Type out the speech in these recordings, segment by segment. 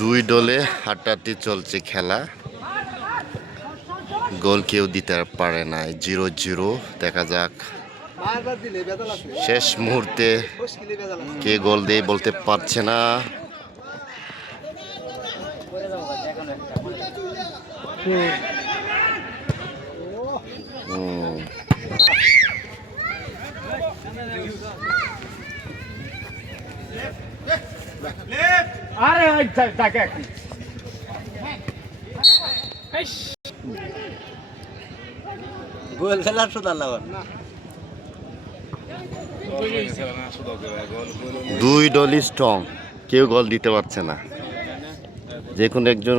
দুই দলে হাড্ডাহাড্ডি চলছে খেলা। গোল কেউ দিতে পারে না জিরো জিরো দেখা যাক। শেষ মুহূর্তে কে গোল দিয়ে বলতে পারছে না। হুম। আরে তাকে গোল খেলা সুদার লাগল দুই দলই স্ট্রং কেউ গোল দিতে পারছে না। যে কোনো একজন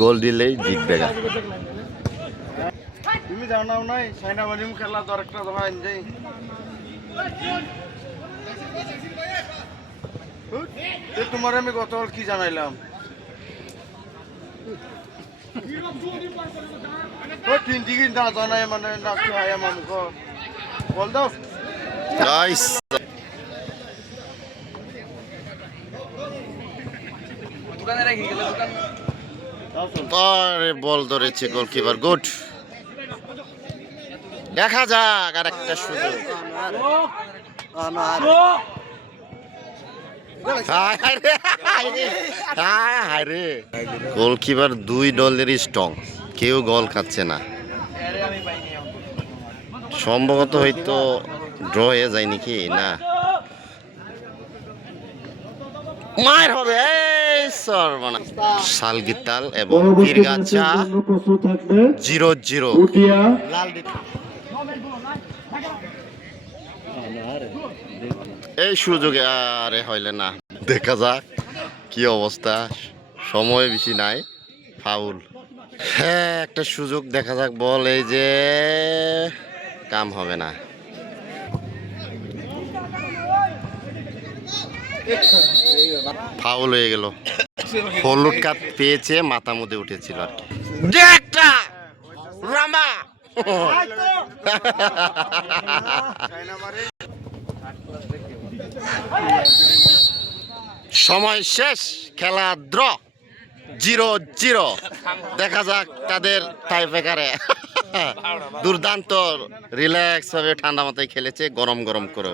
গোল দিলেই জিতবে গা। তুমি জানাও নাই চাইনা বালিম খেলা একটা তোমার যাই তোমার আমি গতকাল কি জানাইলাম না জানাই মানে না কি হয় আমার বল দাও গাইস আরে বল ধরেছে গোলকিপার গুড দেখা যাক আর একটা সুযোগ হায় হায় রে, হায় রে, হায় হায় রে। গোলকিপার দুই দলেরই স্ট্রং কেউ গোল খাচ্ছে না। সম্ভবত হয়তো ড্র হয়ে যায় নাকি না। মায়ের হবে এই সর্বনাশ। সালগিতাল এবং প্রস্তুত জিরো জিরো। এই সুযোগে আরে হইলে না। দেখা যাক কি অবস্থা। সময় বেশি নাই, ফাউল। হ্যাঁ একটা সুযোগ দেখা যাক, বল এই যে কাম হবে না। ফাউল হয়ে গেল। হলুদ কাপ পেয়েছে, মাথা মধ্যে উঠেছিল আর কি। রামা! সময় শেষ, খেলা দ্র জিরো জিরো। দেখা যাক তাদের টাই ফেকারে দুর্দান্ত রিল্যাক্স ভাবে ঠান্ডা মাথায় খেলেছে, গরম গরম করে।